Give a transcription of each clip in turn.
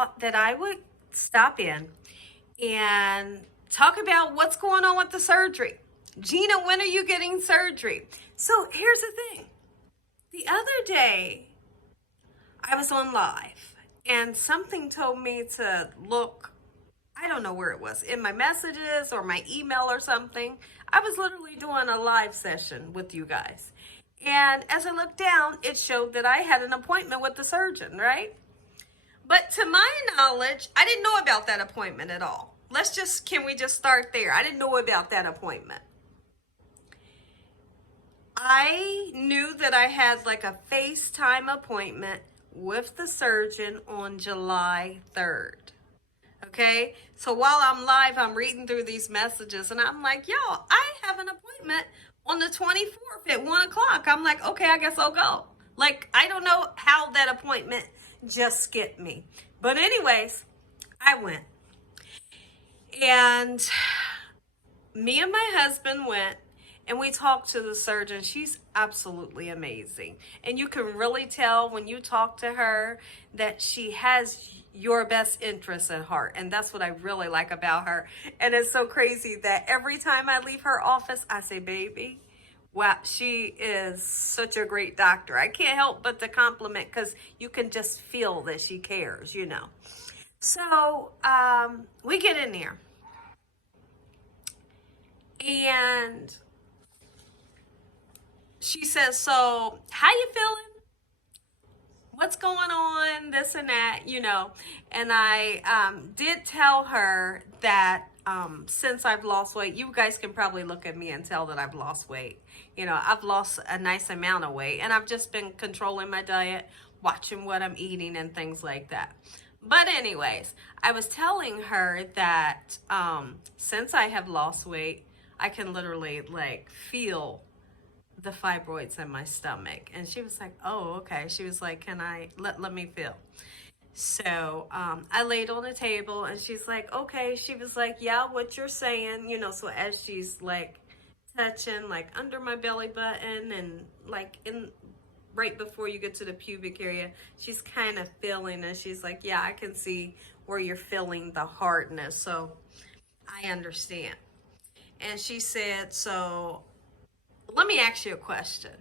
thought that I would stop in and talk about what's going on with the surgery. Gina, when are you getting surgery? So here's the thing. The other day, I was on live and something told me to look, I don't know where it was, in my messages or my email or something. I was literally doing a live session with you guys. And as I looked down, it showed that I had an appointment with the surgeon, right? But to my knowledge, I didn't know about that appointment at all. Can we just start there? I didn't know about that appointment. I knew that I had like a FaceTime appointment with the surgeon on July 3rd. Okay, so while I'm live, I'm reading through these messages and I'm like, y'all, I have an appointment on the 24th at 1 o'clock. I'm like, okay, I guess I'll go. Like, I don't know how that appointment just skipped me. But anyways, I went. And me and my husband went and we talked to the surgeon. She's absolutely amazing. And you can really tell when you talk to her that she has your best interests at heart. And that's what I really like about her. And it's so crazy that every time I leave her office, I say, baby, wow, she is such a great doctor. I can't help but to compliment because you can just feel that she cares, you know. So we get in there. And she says, so how you feeling? What's going on? This and that, you know. And I did tell her that since I've lost weight, you guys can probably look at me and tell that I've lost weight. You know, I've lost a nice amount of weight and I've just been controlling my diet, watching what I'm eating and things like that. But anyways, I was telling her that since I have lost weight, I can literally like feel the fibroids in my stomach. And she was like, oh, okay. She was like, can I, let me feel. So I laid on the table and she's like, okay. She was like, yeah, what you're saying, you know, so as she's like touching like under my belly button and like in right before you get to the pubic area, she's kind of feeling and she's like, yeah, I can see where you're feeling the hardness. So I understand. And she said, so let me ask you a question.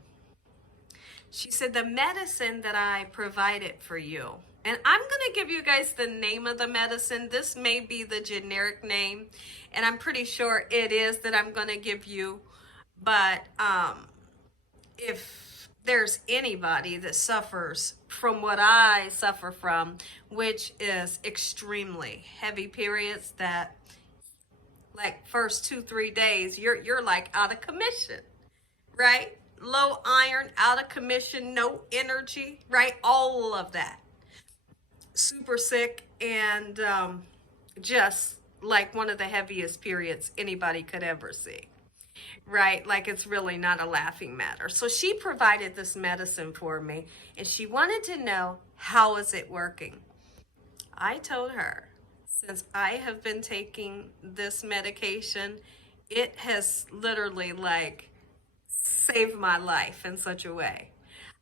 She said, the medicine that I provided for you, and I'm going to give you guys the name of the medicine. This may be the generic name, and I'm pretty sure it is that I'm going to give you. But if there's anybody that suffers from what I suffer from, which is extremely heavy periods that like first 2-3 days, you're like out of commission, right? Low iron, out of commission, no energy, right? All of that. Super sick and just like one of the heaviest periods anybody could ever see, right? Like it's really not a laughing matter. So she provided this medicine for me and she wanted to know, how is it working? I told her, since I have been taking this medication, it has literally like saved my life in such a way.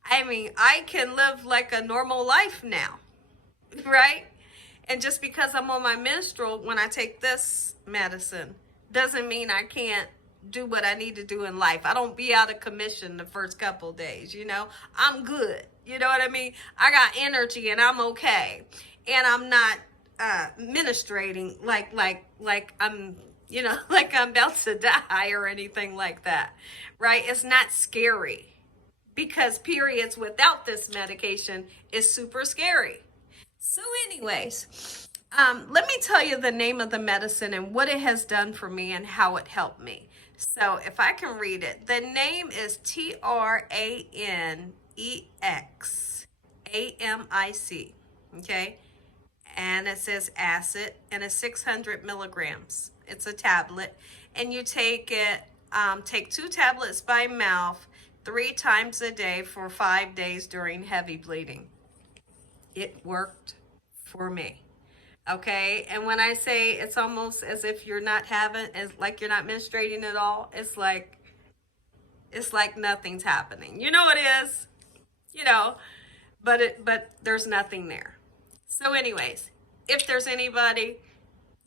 I mean, I can live like a normal life now, right? And just because I'm on my menstrual, when I take this medicine, doesn't mean I can't do what I need to do in life. I don't be out of commission the first couple days, you know? I'm good. You know what I mean? I got energy and I'm okay. And I'm not ministrating like I'm, you know, like I'm about to die or anything like that, right? It's not scary because periods without this medication is super scary. So anyways, let me tell you the name of the medicine and what it has done for me and how it helped me. So if I can read it, the name is TRANEXAMIC, okay? And it says acid, and it's 600 milligrams. It's a tablet, and you take it, take 2 tablets by mouth 3 times a day for 5 days during heavy bleeding. It worked for me. Okay, and when I say it's almost as if you're not like you're not menstruating at all, it's like nothing's happening. You know it is, you know, but there's nothing there. So anyways, if there's anybody,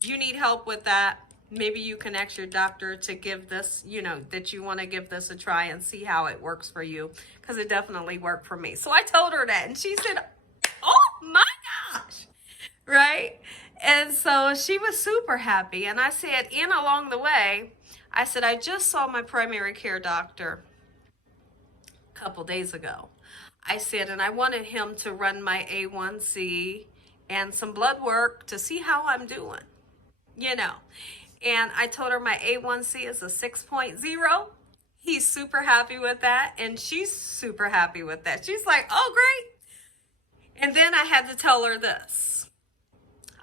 you need help with that, maybe you can ask your doctor to give this, that you want to give this a try and see how it works for you, because it definitely worked for me. So I told her that, and she said, oh my gosh, right? And so she was super happy. And I said, along the way, I said, I just saw my primary care doctor a couple days ago. I said, and I wanted him to run my A1C and some blood work to see how I'm doing, And I told her my A1C is a 6.0. He's super happy with that, and she's super happy with that. She's like, oh, great. And then I had to tell her this.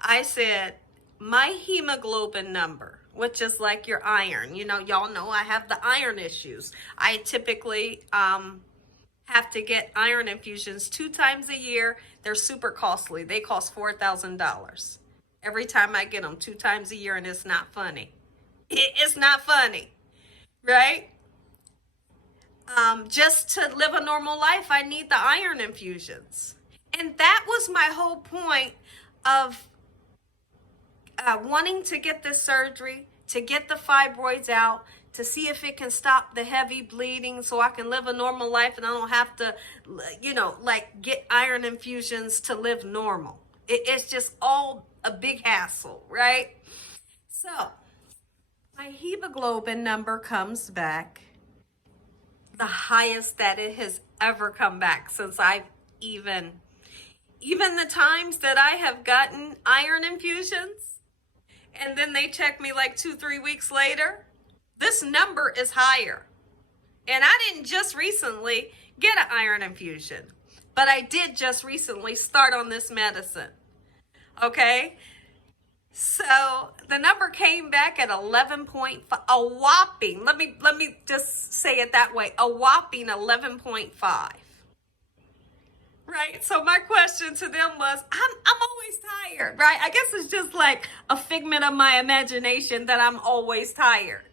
I said, my hemoglobin number, which is like your iron, y'all know I have the iron issues. I typically have to get iron infusions 2 times a year. They're super costly. They cost $4,000 every time I get them 2 times a year, and it's not funny. It's not funny, right? Just to live a normal life, I need the iron infusions. And that was my whole point of wanting to get this surgery, to get the fibroids out, to see if it can stop the heavy bleeding so I can live a normal life and I don't have to, get iron infusions to live normal. It's just all a big hassle, right? So my hemoglobin number comes back the highest that it has ever come back since I've even the times that I have gotten iron infusions and then they check me like 2-3 weeks later, this number is higher. And I didn't just recently get an iron infusion, but I did just recently start on this medicine. Okay? So the number came back at 11.5, a whopping, let me just say it that way, a whopping 11.5. Right? So my question to them was, I'm always tired, right? I guess it's just like a figment of my imagination that I'm always tired.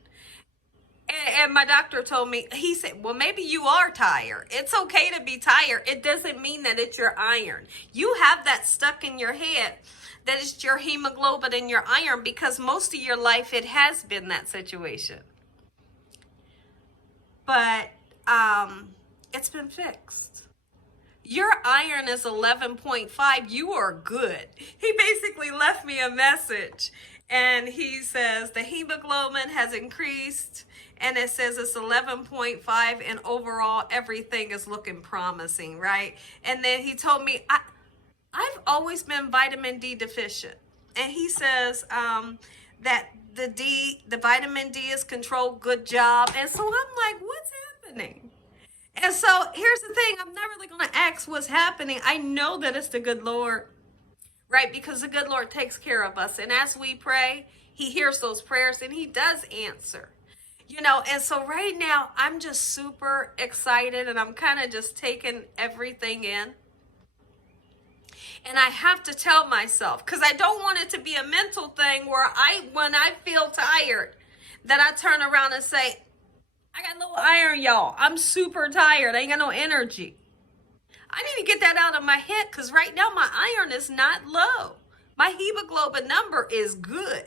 And my doctor told me, he said, well, maybe you are tired. It's okay to be tired. It doesn't mean that it's your iron. You have that stuck in your head that it's your hemoglobin and your iron, because most of your life it has been that situation. But it's been fixed. Your iron is 11.5. You are good. He basically left me a message, and he says the hemoglobin has increased, and it says it's 11.5, and overall everything is looking promising, right? And then he told me, I've always been vitamin D deficient. And he says that the vitamin D is controlled, good job. And so I'm like, what's happening? And so here's the thing, I'm not really going to ask what's happening. I know that it's the good Lord, right? Because the good Lord takes care of us. And as we pray, he hears those prayers and he does answer. And so right now I'm just super excited, and I'm kind of just taking everything in. And I have to tell myself, because I don't want it to be a mental thing where when I feel tired, that I turn around and say, I got no iron, y'all. I'm super tired. I ain't got no energy. I need to get that out of my head, because right now my iron is not low. My hemoglobin number is good,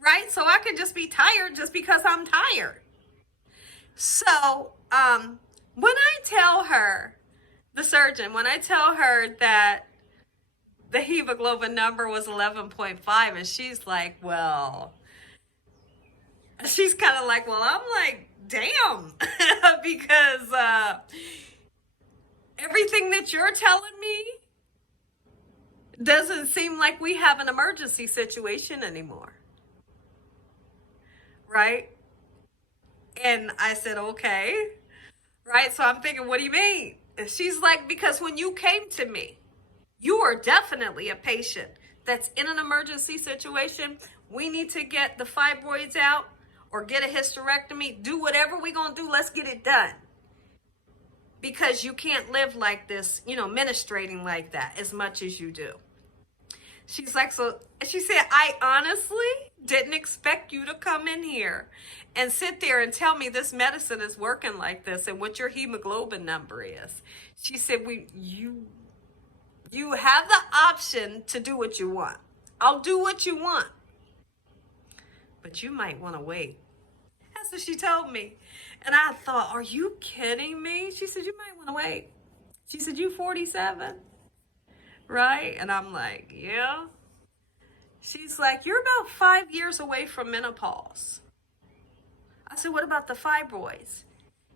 right? So I could just be tired just because I'm tired. So when I tell her, the surgeon, when I tell her that the hemoglobin number was 11.5, and she's like, well, she's kind of like, well, I'm like, damn, because everything that you're telling me doesn't seem like we have an emergency situation anymore, right? And I said, okay, right? So I'm thinking, what do you mean? And she's like, because when you came to me, you are definitely a patient that's in an emergency situation. We need to get the fibroids out or get a hysterectomy. Do whatever we're going to do. Let's get it done. Because you can't live like this, ministrating like that as much as you do. She's like, so she said, I honestly didn't expect you to come in here and sit there and tell me this medicine is working like this and what your hemoglobin number is. She said, You have the option to do what you want. I'll do what you want, but you might want to wait. That's what she told me. And I thought, are you kidding me? She said, you might want to wait. She said, you 47, right? And I'm like, yeah. She's like, you're about 5 years away from menopause. I said, what about the fibroids?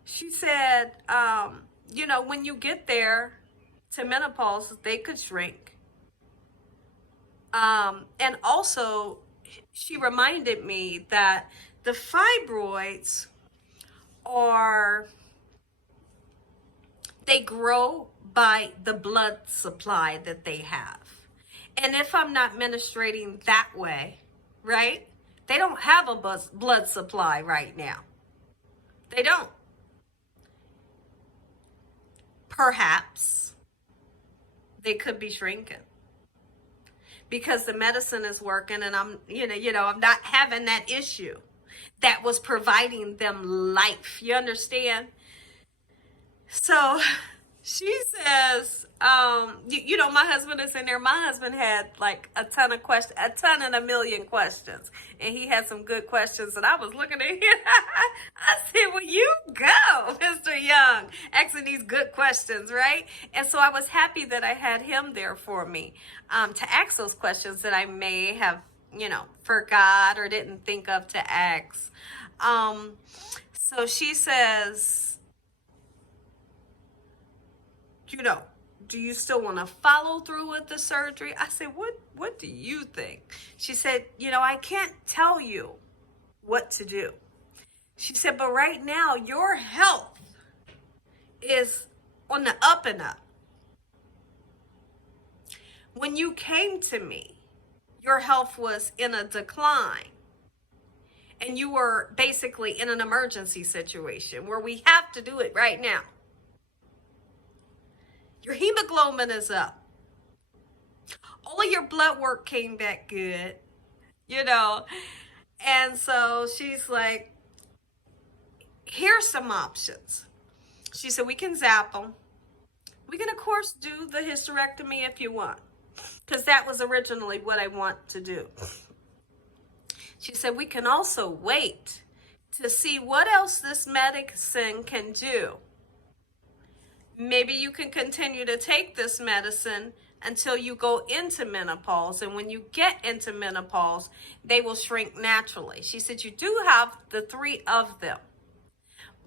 She said, when you get there to menopause, they could shrink. And also, she reminded me that the fibroids they grow by the blood supply that they have. And if I'm not menstruating that way, right? They don't have a blood supply right now. They don't. Perhaps they could be shrinking because the medicine is working and I'm not having that issue that was providing them life. You understand? So she says, my husband is in there. My husband had like a ton and a million questions. And he had some good questions. And I was looking at him. I said, well, you go, Mr. Young, asking these good questions, right? And so I was happy that I had him there for me to ask those questions that I may have, forgot or didn't think of to ask. So she says, do you still want to follow through with the surgery? I said, what do you think? She said, I can't tell you what to do. She said, but right now your health is on the up and up. When you came to me, your health was in a decline. And you were basically in an emergency situation where we have to do it right now. Your hemoglobin is up. All of your blood work came back good, And so she's like, here's some options. She said, we can zap them. We can, of course, do the hysterectomy if you want, because that was originally what I want to do. She said, we can also wait to see what else this medicine can do. Maybe you can continue to take this medicine until you go into menopause. And when you get into menopause, they will shrink naturally. She said, you do have the 3 of them.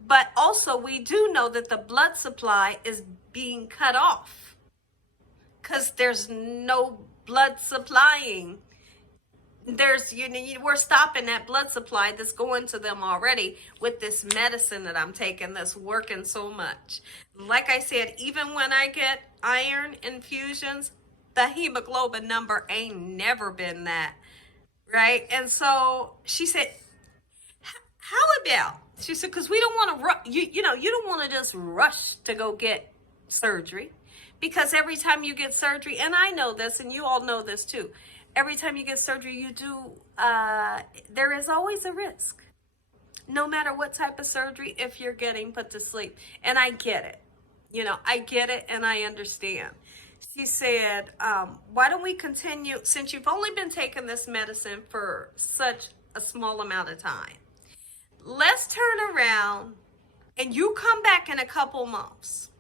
But also we do know that the blood supply is being cut off because there's no blood supplying. We're stopping that blood supply that's going to them already with this medicine that I'm taking that's working so much. Like I said, even when I get iron infusions, the hemoglobin number ain't never been that, right? And so she said, how about, she said, because we don't want to, you don't want to just rush to go get surgery, because every time you get surgery, and I know this, and you all know this too, every time you get surgery, there is always a risk. No matter what type of surgery, if you're getting put to sleep. And I get it. I get it and I understand. She said, why don't we continue, since you've only been taking this medicine for such a small amount of time, let's turn around and you come back in a couple months.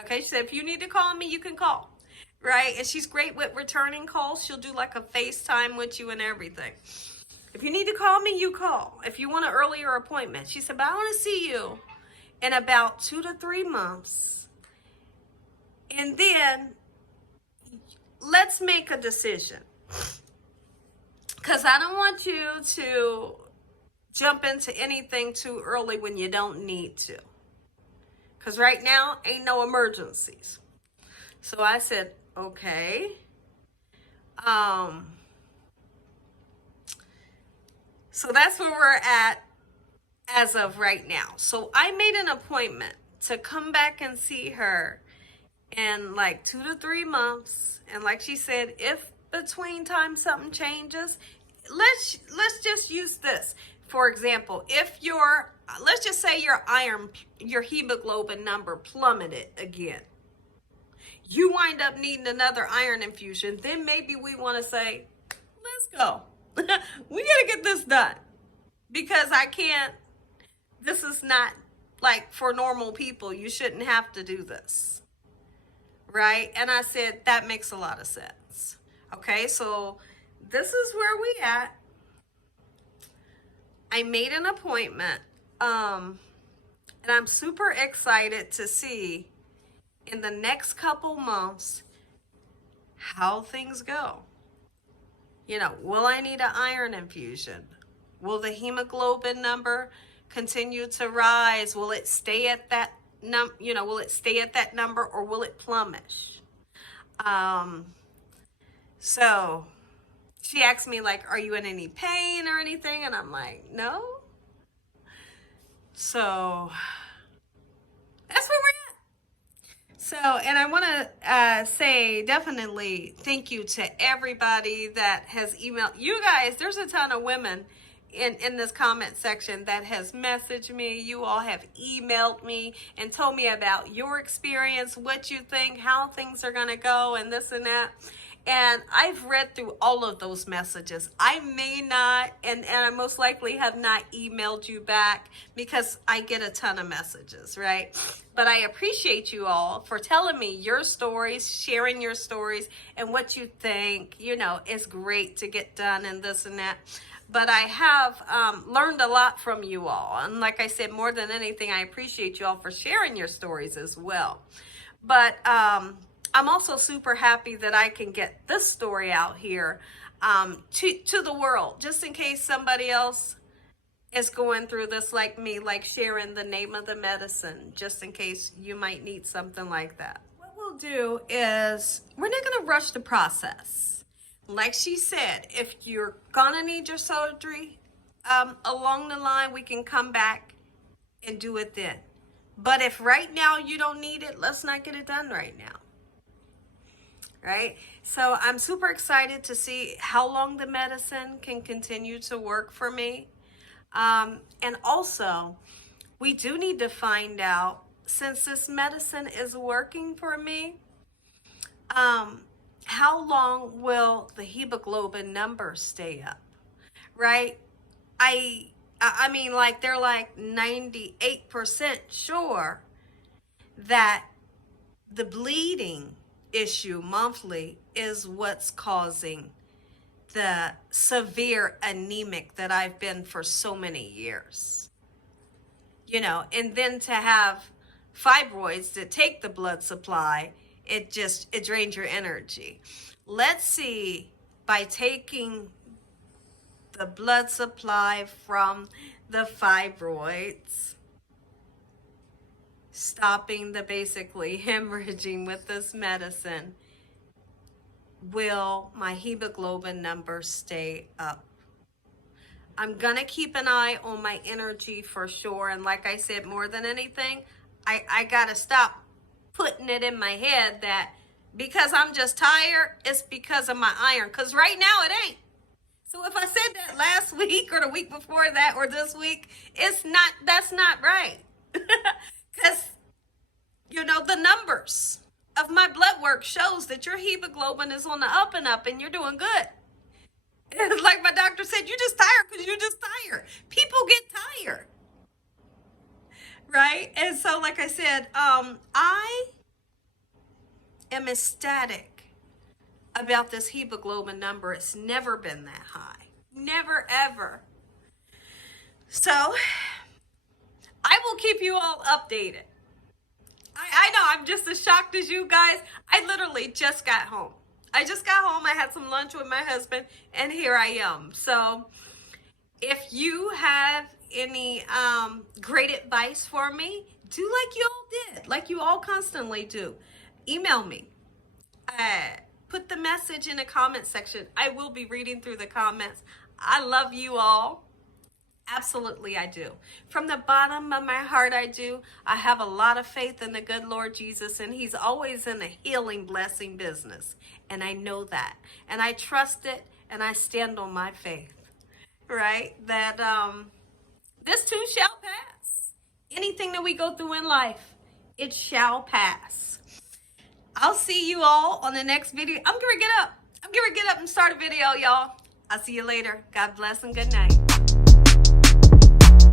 Okay, she said, if you need to call me, you can call. Right? And she's great with returning calls. She'll do like a FaceTime with you and everything. If you need to call me, you call. If you want an earlier appointment. She said, but I want to see you in about 2 to 3 months. And then let's make a decision. Because I don't want you to jump into anything too early when you don't need to. Because right now, ain't no emergencies. So I said, okay. So that's where we're at as of right now. So I made an appointment to come back and see her in like 2 to 3 months. And like she said, if between time something changes, let's just use this. For example, if let's just say your hemoglobin number plummeted again. you wind up needing another iron infusion, then maybe we want to say, let's go. We got to get this done, because I can't, this is not like for normal people. You shouldn't have to do this. Right? And I said, that makes a lot of sense. Okay, so this is where we at. I made an appointment, and I'm super excited to see in the next couple months how things go. You know, will I need an iron infusion? Will the hemoglobin number continue to rise? Will it stay at that will it stay at that number, or will it plummet? So she asked me, like, are you in any pain or anything? And I'm like, no. So that's where we're at. So, and I want to say definitely thank you to everybody that has emailed. You guys, there's a ton of women in this comment section that has messaged me. You all have emailed me and told me about your experience, what you think, how things are going to go, and this and that. And I've read through all of those messages. I may not, and I most likely have not emailed you back, because I get a ton of messages, right? But I appreciate you all for telling me your stories, sharing your stories, and what you think. You know, it's great to get done and this and that. But I have learned a lot from you all. And like I said, more than anything, I appreciate you all for sharing your stories as well. But I'm also super happy that I can get this story out here to the world, just in case somebody else is going through this like me, like sharing the name of the medicine, just in case you might need something like that. What we'll do is, we're not going to rush the process. Like she said, if you're gonna need your surgery along the line, we can come back and do it then. But if right now you don't need it, let's not get it done right now. Right? So I'm super excited to see how long the medicine can continue to work for me. And also, we do need to find out, since this medicine is working for me, how long will the hemoglobin numbers stay up, right? I mean, like, they're like 98% sure that the bleeding issue monthly is what's causing the severe anemic that I've been for so many years. You know, and then to have fibroids that take the blood supply, it drains your energy. Let's see, by taking the blood supply from the fibroids, stopping the basically hemorrhaging with this medicine, will my hemoglobin numbers stay up? I'm gonna keep an eye on my energy for sure. And like I said, more than anything, I gotta stop putting it in my head that because I'm just tired, it's because of my iron. Because right now it ain't. So if I said that last week or the week before that or this week, that's not right. Because, you know, the numbers of my blood work shows that your hemoglobin is on the up and up, and you're doing good. And like my doctor said, you're just tired because you're just tired. People get tired. Right? And so, like I said, I am ecstatic about this hemoglobin number. It's never been that high. Never, ever. So, I will keep you all updated. I know, I'm just as shocked as you guys. I literally just got home. I had some lunch with my husband, and here I am. So, if you have any great advice for me, do like you all did, like you all constantly do. Email me. Put the message in the comment section. I will be reading through the comments. I love you all. Absolutely, I do. From the bottom of my heart, I do. I have a lot of faith in the good Lord Jesus, and he's always in the healing blessing business. And I know that. And I trust it, and I stand on my faith. Right? That this too shall pass. Anything that we go through in life, it shall pass. I'll see you all on the next video. I'm gonna get up. I'm gonna get up and start a video, y'all. I'll see you later. God bless and good night.